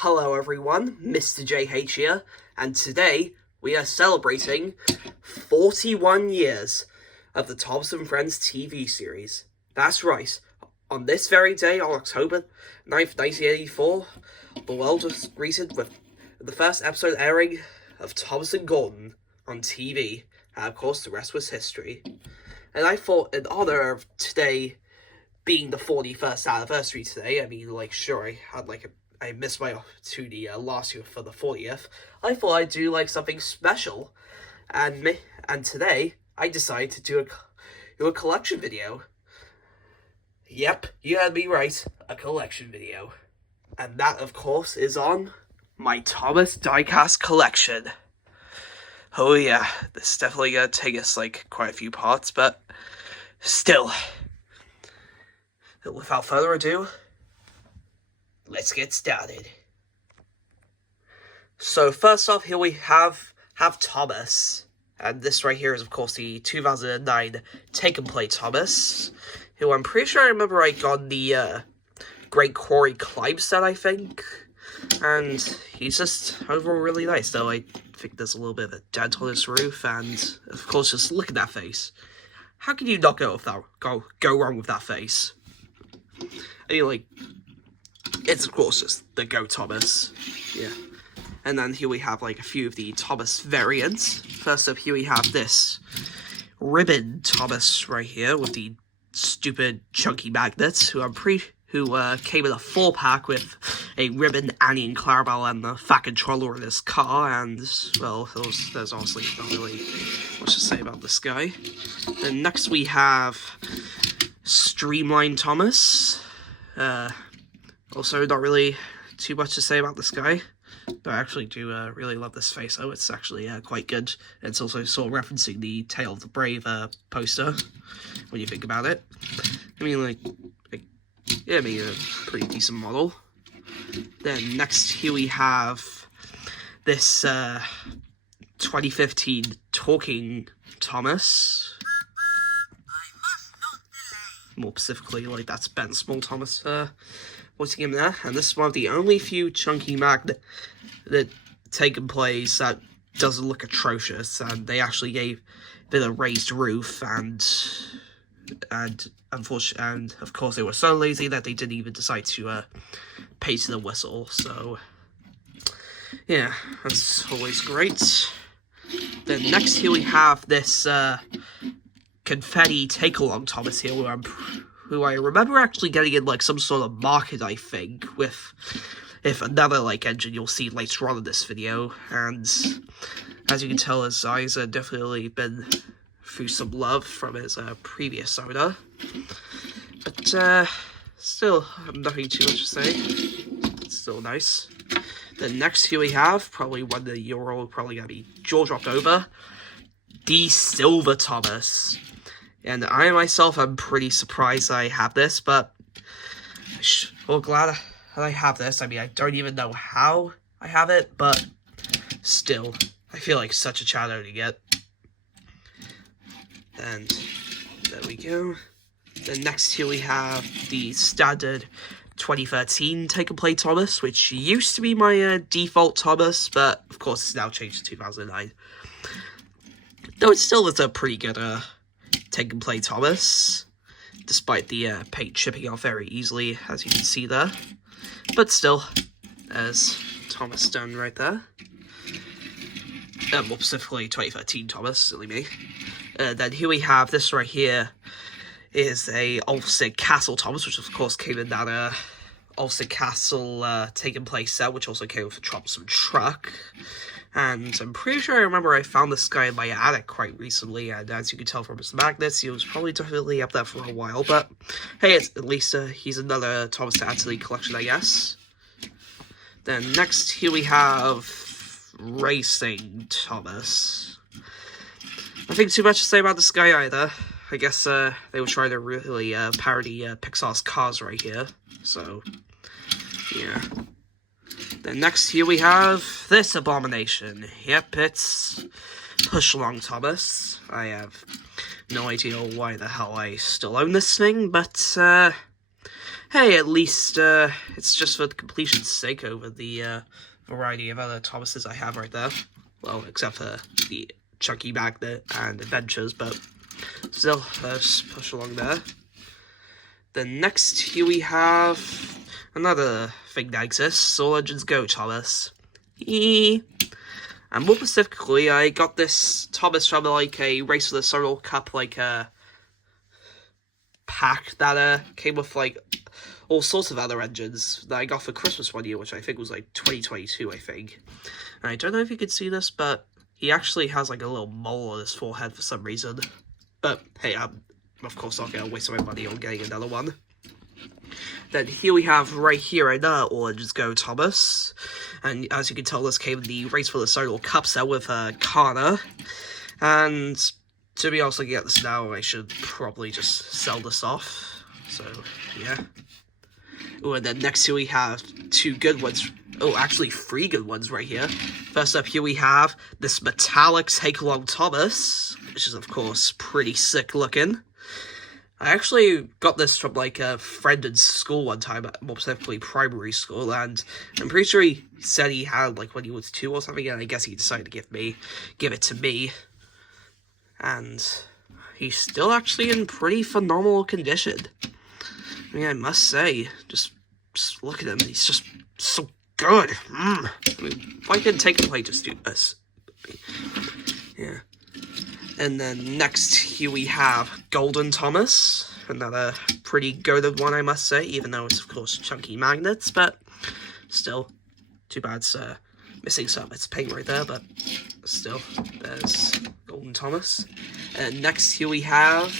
Hello everyone, Mr. JH here, and today we are celebrating 41 years of the Thompson Friends TV series. That's right, on this very day, on October 9th, 1984, the world was greeted with the first episode airing of Thompson Gordon on TV, and of course the rest was history. And I thought, in honor of today being the 41st anniversary today, I missed my opportunity last year for the 40th. I thought I'd do something special, and today I decided to do a collection video. Yep, you had me right, a collection video, and that of course is on my Thomas Diecast collection. Oh yeah, this is definitely gonna take us quite a few parts, but still, without further ado, let's get started. So first off, here we have Thomas, and this right here is of course the 2009 Take and Play Thomas, who I'm pretty sure I remember I got the Great Quarry Climb set, I think, and he's just overall really nice, though I think there's a little bit of a dent on his roof, and of course just look at that face. How can you not go wrong with that face? I mean, it's of course just the Go Thomas, yeah. And then here we have a few of the Thomas variants. First up, here we have this ribbon Thomas right here with the stupid chunky magnets, who came in a 4-pack with a ribbon, Annie and Clarabelle, and the fat controller in his car. And well, there's honestly not really much to say about this guy. And next we have Streamline Thomas. Also, not really too much to say about this guy, but I actually do really love this face. Oh, it's actually quite good. It's also sort of referencing the Tale of the Brave poster, when you think about it. I mean, a pretty decent model. Then next here we have this 2015 Talking Thomas. More specifically, that's Ben Small Thomas voicing him there, and this is one of the only few chunky magnet that Take and Plays that doesn't look atrocious, and they actually gave a bit of raised roof, and unfortunately, and of course they were so lazy that they didn't even decide to pay to the whistle, so yeah, that's always great. Then next here we have this confetti take-along Thomas here, who I remember actually getting in some sort of market, I think, with another engine you'll see later on in this video. And as you can tell, his eyes have definitely been through some love from his previous owner. But still, nothing too much to say. It's still nice. Then next here we have probably one that you're all probably gonna be jaw-dropped over, the Silver Thomas. And I myself am pretty surprised I have this, but well, glad that I have this. I mean, I don't even know how I have it, but still, I feel like such a shadow to get. And there we go. Then next here we have the standard 2013 Take and Play Thomas, which used to be my default Thomas, but of course it's now changed to 2009. Though it still is a pretty good Take and Play Thomas, despite the paint chipping off very easily, as you can see there. But still, there's Thomas done right there. More specifically, 2013 Thomas, silly me. Then here we have this right here is a Ulster Castle Thomas, which of course came in that Ulster Castle Take and Play set, which also came with a Thompson truck. And I'm pretty sure I remember I found this guy in my attic quite recently, and as you can tell from his magnets, he was probably definitely up there for a while, but hey, at least he's another Thomas to add to the collection, I guess. Then next, here we have Racing Thomas. Nothing too much to say about this guy either. I guess they were trying to really parody Pixar's Cars right here, so yeah. Then next here we have this abomination. Yep, it's Push Along Thomas. I have no idea why the hell I still own this thing, but hey, at least it's just for the completion's sake over the variety of other Thomases I have right there. Well, except for the Chunky Magnet and Adventures, but still, just push along there. Then next, here we have another thing that exists, Soul Legends Go Thomas. And more specifically, I got this Thomas from like a Race for the Solar Cup like pack that came with like all sorts of other engines that I got for Christmas one year, which I think was like 2022, I think. And I don't know if you can see this, but he actually has like a little mole on his forehead for some reason. But hey, I'm of course not going to waste my money on getting another one. Then here we have right here another All Engines Go Thomas. And as you can tell, this came in the Race for the Solar Cup set with Kana. And to be honest, looking at this now, I should probably just sell this off. So, yeah. Oh, and then next here we have two good ones. Oh, actually 3 good ones right here. First up here we have this metallic Take-Along Thomas, which is of course pretty sick looking. I actually got this from like a friend in school one time, more specifically primary school, and I'm pretty sure he said he had like when he was 2 or something, and I guess he decided to give it to me. And he's still actually in pretty phenomenal condition. I mean, I must say, just look at him, he's just so good. I mean, if I could take him, I just do this. Yeah. And then next, here we have Golden Thomas. Another pretty goated one, I must say, even though it's, of course, chunky magnets, but still, too bad it's missing some of its paint right there, but still, there's Golden Thomas. And next, here we have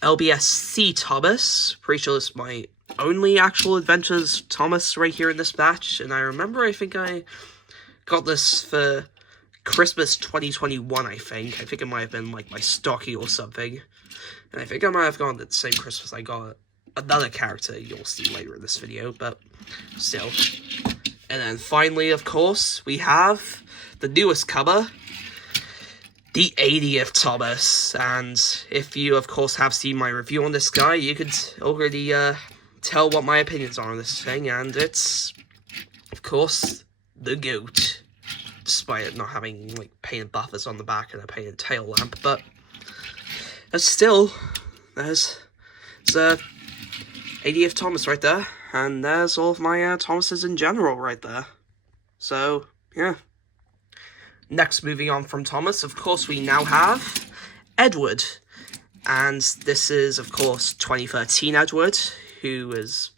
LBSC Thomas. Pretty sure this is my only actual Adventures Thomas right here in this batch, and I remember I think I got this for Christmas 2021, I think. I think it might have been like my stocking or something. And I think I might have gone the same Christmas I got another character you'll see later in this video, but still. And then finally, of course, we have the newest comer, the 80th Thomas. And if you, of course, have seen my review on this guy, you could already tell what my opinions are on this thing. And it's, of course, the GOAT. Despite it not having like painted buffers on the back and a painted tail lamp, but still, there's 80th Thomas right there, and there's all of my Thomases in general right there. So yeah. Next, moving on from Thomas, of course, we now have Edward, and this is of course 2013 Edward, who is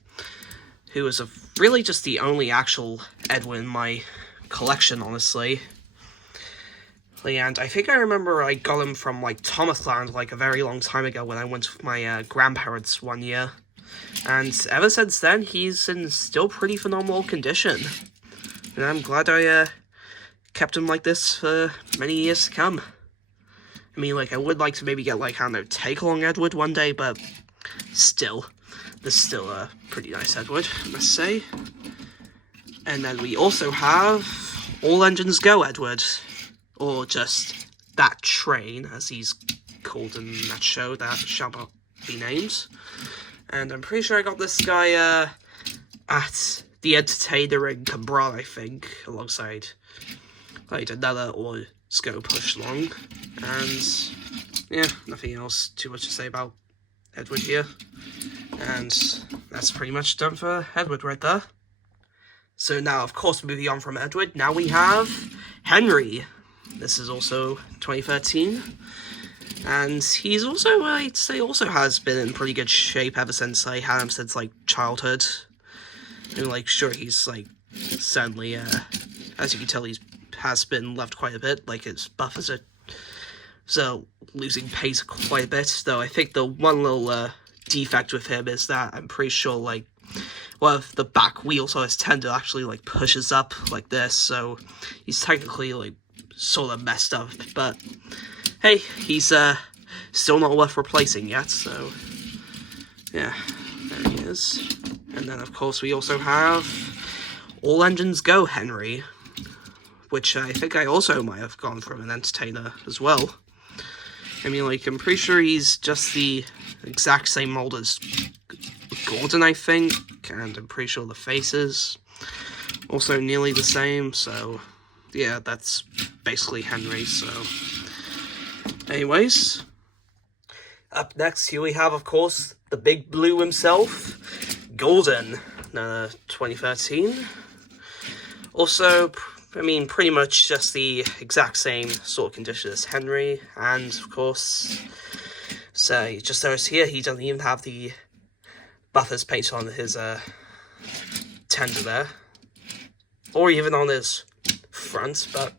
really just the only actual Edward in my collection, honestly. And I think I remember I got him from like Thomasland like a very long time ago when I went with my grandparents one year, and ever since then he's in still pretty phenomenal condition, and I'm glad I kept him like this for many years to come. I mean, like, I would like to maybe get like, I don't know, Take-Along Edward one day, but still, this is still a pretty nice Edward, I must say. And then we also have All Engines Go Edward, or just that train, as he's called in that show that shall not be named. And I'm pretty sure I got this guy at the Entertainer in Cambrai, I think, alongside like another All Go push long. And yeah, nothing else too much to say about Edward here. And that's pretty much done for Edward right there. So now, of course, moving on from Edward, now we have Henry. This is also 2013. And he's also, I'd say, also has been in pretty good shape ever since I had him since, like, childhood. And, like, sure, he's, like, sadly, as you can tell, has been left quite a bit. Like, his buffers are so losing pace quite a bit. Though I think the one little defect with him is that I'm pretty sure, like, well, the back wheels on his tender actually, like, pushes up like this, so he's technically, like, sort of messed up, but hey, he's still not worth replacing yet, so yeah, there he is. And then, of course, we also have All Engines Go Henry, which I think I also might have gone from an Entertainer as well. I mean, like, I'm pretty sure he's just the exact same mold as Gordon, I think, and I'm pretty sure the faces also nearly the same, so yeah, that's basically Henry, so anyways, up next here we have, of course, the big blue himself, Gordon, 2013. Also, I mean, pretty much just the exact same sort of condition as Henry, and of course, so just notice here, he doesn't even have the buffers painted on his tender there, or even on his front, but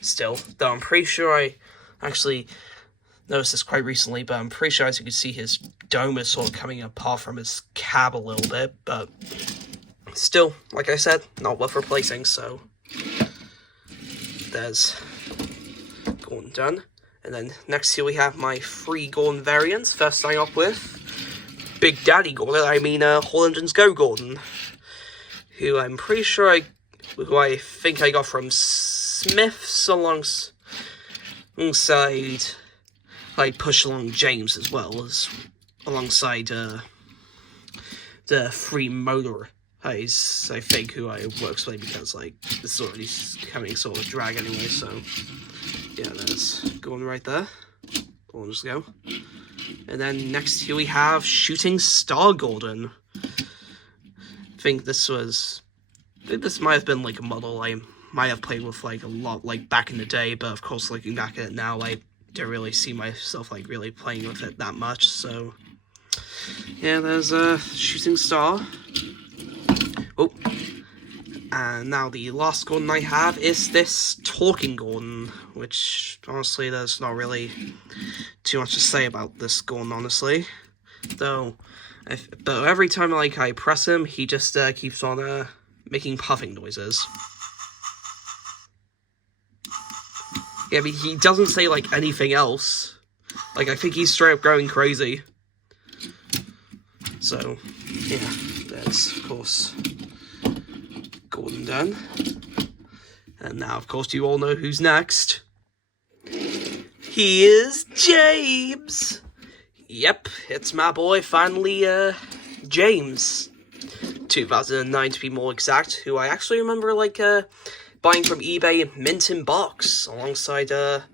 still, though I'm pretty sure I actually noticed this quite recently, but I'm pretty sure, as you can see, his dome is sort of coming apart from his cab a little bit, but still, like I said, not worth replacing, so there's Gordon done. And then next here we have my 3 Gordon variants. First starting off with Big Daddy Gordon, Whole Engines Go Gordon, who I'm pretty sure who I think I got from Smith's alongside like Push Along James, as well as alongside the 3 motor guys, I think, who I will explain because like this is already coming sort of drag anyway, so yeah, there's Gordon right there. Gordon's go. And then next here we have Shooting Star Gordon. I think this might have been like a model I might have played with like a lot like back in the day, but of course looking back at it now, I don't really see myself like really playing with it that much, so yeah, there's a Shooting Star. Oh, and now the last Gordon I have is this Talking Gordon, which honestly there's not really too much to say about this Gordon, honestly, though. But every time like I press him, he just keeps on making puffing noises. Yeah, I mean, he doesn't say like anything else. Like, I think he's straight up going crazy. So yeah, there's of course Gordon done. And now, of course, you all know who's next. He is James! Yep, it's my boy, finally, James. 2009 to be more exact, who I actually remember, like, buying from eBay mint in box, alongside, the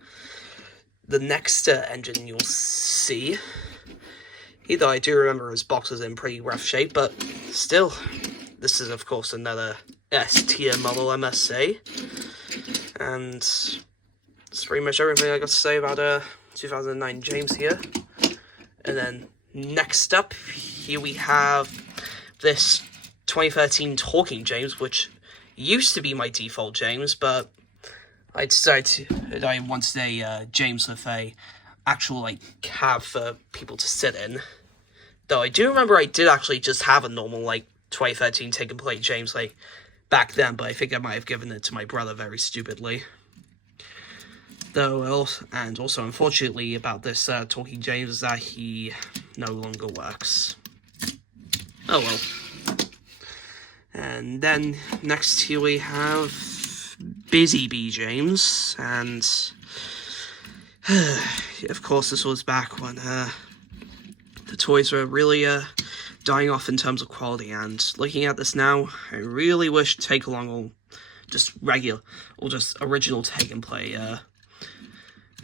next engine you'll see. Either I do remember his box was in pretty rough shape, but still, this is, of course, another S-tier model, I must say. And that's pretty much everything I got to say about 2009 James here. And then next up, here we have this 2013 Talking James, which used to be my default James, but I decided I wanted a James with a actual like cab for people to sit in. Though I do remember I did actually just have a normal like 2013 Take and Play James like back then, but I think I might have given it to my brother very stupidly. Though, and also unfortunately about this Talking James is that he no longer works. Oh well. And then next here we have Busy Bee James, and of course this was back when the toys were really dying off in terms of quality, and looking at this now, I really wish Take Along or just regular, or just original Take and Play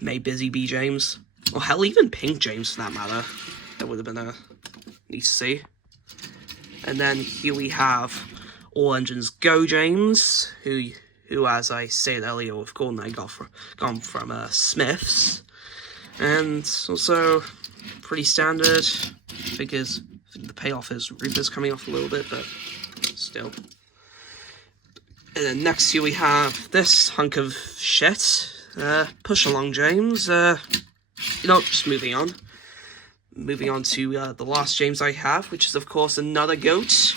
made Busy Bee James, or hell, even Pink James for that matter. That would have been neat to see. And then here we have All Engines Go James, who as I said earlier with Gordon, I got from Smith's, and also pretty standard because the payoff is roof is coming off a little bit, but still. And then next here we have this hunk of shit. Push Along James. Just moving on. Moving on to the last James I have, which is of course another GOAT.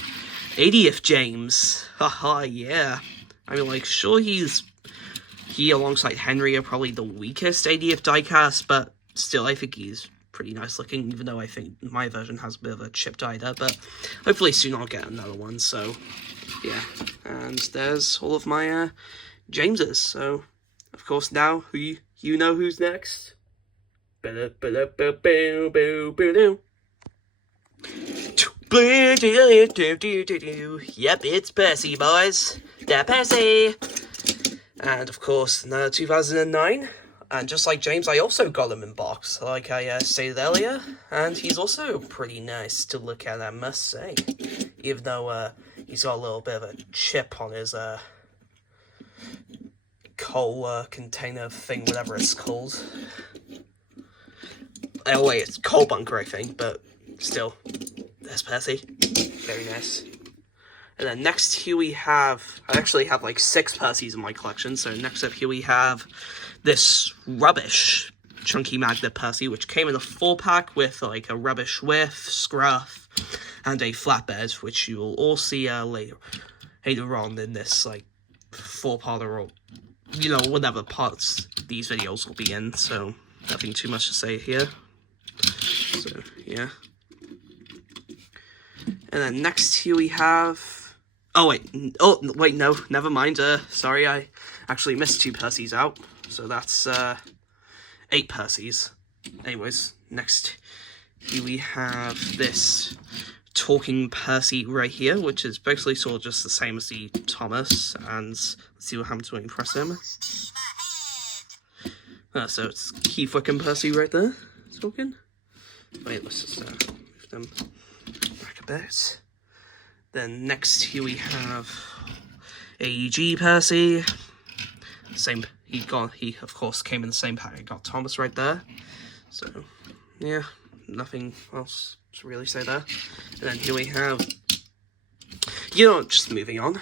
80th James. Haha, yeah. I mean, like, sure, he alongside Henry are probably the weakest 80th diecast, but still, I think he's pretty nice looking, even though I think my version has a bit of a chipped eye there, but hopefully soon I'll get another one, so yeah. And there's all of my Jameses, so of course now you know who's next. Yep, it's Percy, boys. They're Percy. And of course, in 2009, and just like James, I also got him in box, like I stated earlier. And he's also pretty nice to look at, I must say. Even though he's got a little bit of a chip on his coal container thing, whatever it's called. Oh wait, it's coal bunker, I think, but still, there's Percy. Very nice. And then next here we have, I actually have like 6 Percys in my collection, so next up here we have this rubbish Chunky Magnet Percy, which came in a 4-pack with like a rubbish whiff, scruff, and a flatbed, which you will all see later on in this like 4-parter, or you know, whatever parts these videos will be in, so nothing too much to say here. So, yeah. And then next here we have... Oh, wait, no, never mind. Sorry, I actually missed 2 Percys out. So that's 8 Percys. Anyways, next here we have this Talking Percy right here, which is basically sort of just the same as the Thomas. And let's see what happens when we press him. So it's Keith Wickham Percy right there, talking. Wait, let's just move them back a bit. Then next here we have AEG Percy. Same, he of course came in the same pack. I got Thomas right there. So yeah, nothing else to really say there. And then here we have, you know, just moving on.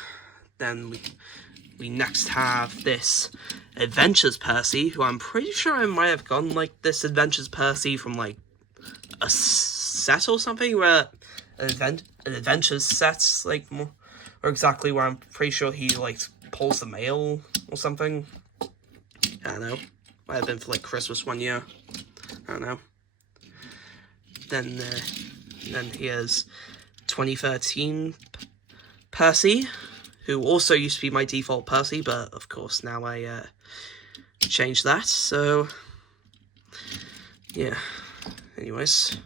Then we next have this Adventures Percy, who I'm pretty sure I might have gotten like this Adventures Percy from like a set or something, where an Adventures set's like more, or exactly where I'm pretty sure he like pulls the mail or something. I don't know. Might have been for like Christmas one year. I don't know. Then here's 2013 Percy, who also used to be my default Percy, but of course now I changed that, so yeah. Anyways.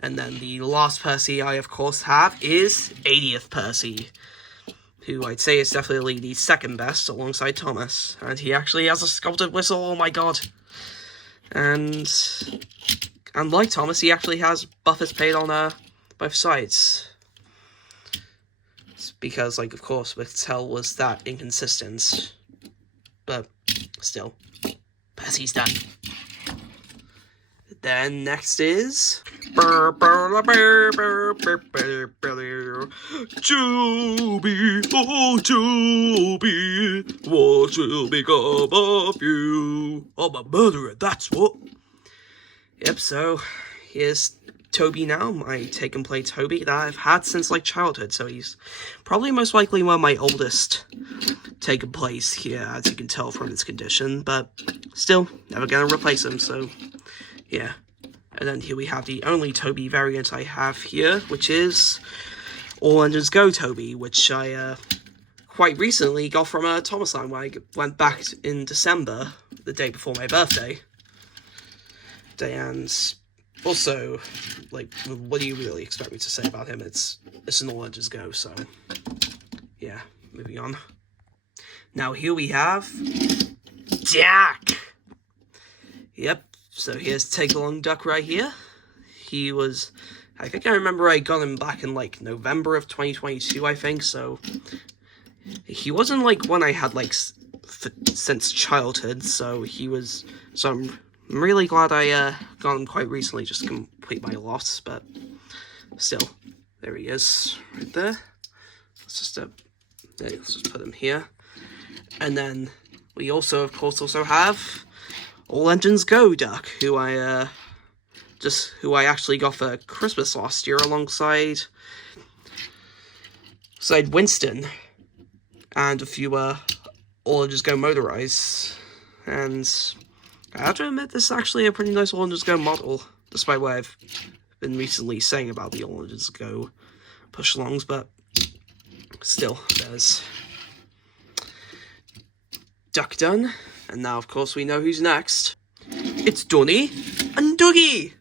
And then the last Percy I of course have is 80th Percy, who I'd say is definitely the second best alongside Thomas. And he actually has a sculpted whistle, oh my god. And like Thomas, he actually has buffers paid on both sides. It's because, like, of course, Mattel was that inconsistent. But still, Percy's done. Then next is Joby, oh Joby, what will become of you? I'm a murderer, that's what. Yep, so here's Toby now, my take and play Toby that I've had since like childhood, so he's probably most likely one of my oldest take and plays here, as you can tell from his condition, but still, never gonna replace him, so yeah. And then here we have the only Toby variant I have here, which is All Engines Go Toby, which I quite recently got from Thomas Line when I went back in December, the day before my birthday. And also, like, what do you really expect me to say about him? It's an All Engines Go, so yeah, moving on. Now here we have Jack. Yep. So here's Take Along Duck right here. He was, I think I remember I got him back in like November of 2022, I think, so he wasn't like one I had like since childhood, so I'm really glad I got him quite recently just to complete my lot, but still, there he is, right there. Let's just put him here. And then we also, of course, have All Engines Go Duck, who I actually got for Christmas last year alongside Winston and a few All Engines Go Motorized. And I have to admit, this is actually a pretty nice All Engines Go model, despite what I've been recently saying about the All Engines Go push-alongs, but still, there's Duck done. And now, of course, we know who's next. It's Donny and Dougie!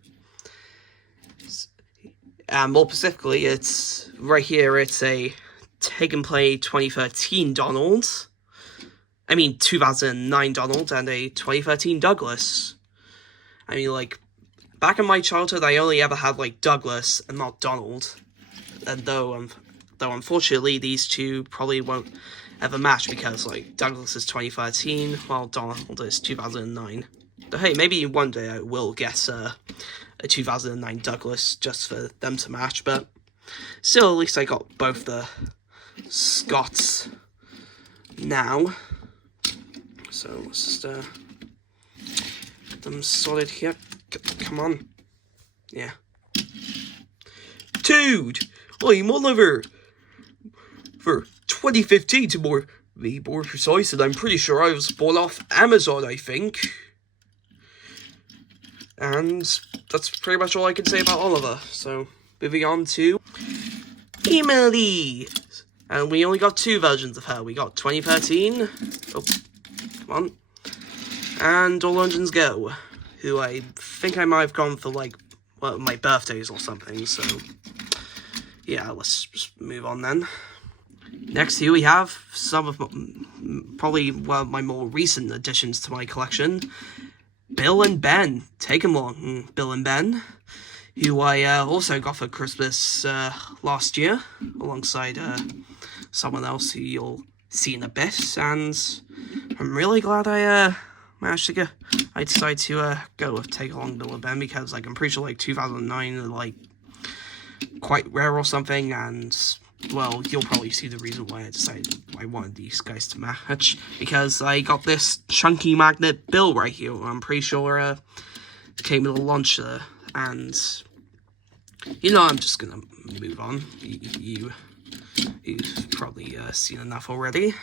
And more specifically, it's right here, it's a Take and Play 2013 Donald. I mean, 2009 Donald and a 2013 Douglas. I mean, like, back in my childhood, I only ever had, like, Douglas and not Donald. And though unfortunately, these two probably won't ever match because, like, Douglas is 2013, while Donald is 2009. But hey, maybe one day I will get a 2009 Douglas just for them to match, but still, at least I got both the Scots now. So let's just get them sorted here. Come on. Yeah. Dude! I'm Oliver! For 2015 to be more precise, and I'm pretty sure I was bought off Amazon, I think. And that's pretty much all I can say about Oliver. So, moving on to Emily! And we only got two versions of her. We got 2013. Oh, come on. And All Engines Go, who I think I might have gone for, like, well, my birthdays or something, so yeah, let's just move on then. Next here we have some of probably one of my more recent additions to my collection, Bill and Ben. Take 'em along, Bill and Ben, who I also got for Christmas last year, alongside someone else who you'll see in a bit, and I'm really glad I managed to I decided to go with Take Along Bill and Ben, because, like, I'm pretty sure, like, 2009 are, like, quite rare or something, and, well, you'll probably see the reason why I decided I wanted these guys to match, because I got this chunky magnet Bill right here. I'm pretty sure came with a launcher, and, you know, I'm just gonna move on. You've probably seen enough already.